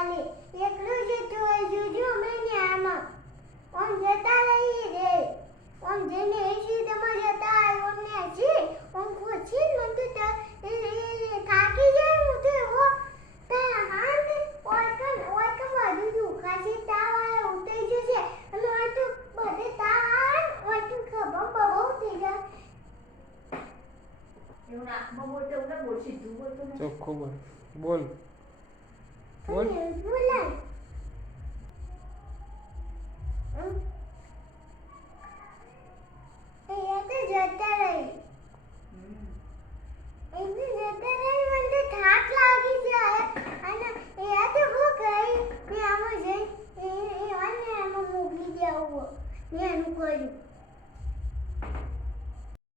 Али, я кружу твою жужу меня, мам. Он заталай રે. он જેને એસી તમાર જતા ઓમને છે ઓમ ખોચી મન તો થાકી જાય હું તો એવો તારા હાથ ઓળકન ઓળકન વધુ દુખાશે તાવ આવે ઉતરી જશે. અને આ તો બધે તાવ આવે ઓળકન ખબર બહુ થઈ જાય એવું નાકમાં બોલતો એવું બોલ સીધું બોલતો ચોખ્ખું બોલ. બોલ. દેવું મેં એનું કર્યું